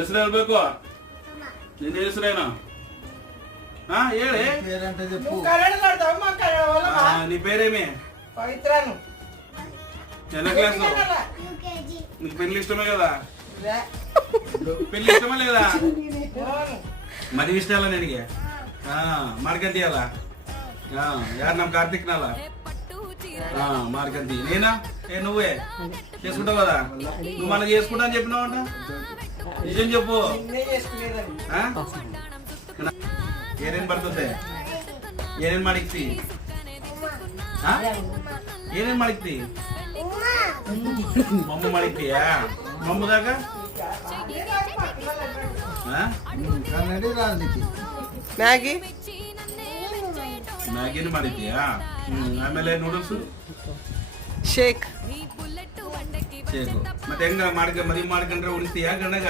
ಹೆಸರು ಹೇಳ್ಬೇಕು ನಿನ್ನ ಹೆಸರೇನು ಹೇಳಿ నీ పేరేమి పవిత్రను ఎన్న క్లాసు నీకు పెళ్లి ఇష్టమే కదా పెళ్లి ఇష్టమా లేదా మದುವೆ ಇಷ್ಟ ಅಲ್ಲ ನಿನಗೆ ಮಾಡ್ಕಂತೀಯಲ್ಲ ಯಾರು ನಮ್ಮ ಕಾರ್ತಿಕ್ನಲ್ಲ మార్కంతి నేనా నువ్వే చేసుకుంటావు కదా నువ్వు మన చేసుకుంటా అని చెప్పినావు అంట నిజం చెప్పు ಏನೇನ್ ಬರ್ತದೆ ಏನೇನ್ ಮಾಡಿಕ್ತಿ ಏನೇನ್ ಮಾಡಿಕ್ತಿ ಮಮ್ಮ ಮಾಡಿಕ್ತೀಯಾ ಮಮ್ಮದಾಗ ಮ್ಯಾಗಿ ಮ್ಯಾಗಿನೂ ಮಾಡಿದ್ದೀಯಾ ಆಮೇಲೆ ನೂಡಲ್ಸು ಶೇಕ್ ಶೇಕು ಮತ್ತೆ ಹೆಂಗ ಮದುವೆ ಮಾಡ್ಕೊಂಡ್ರೆ ಉಳಿತೀಯಾ ಗಂಡಗ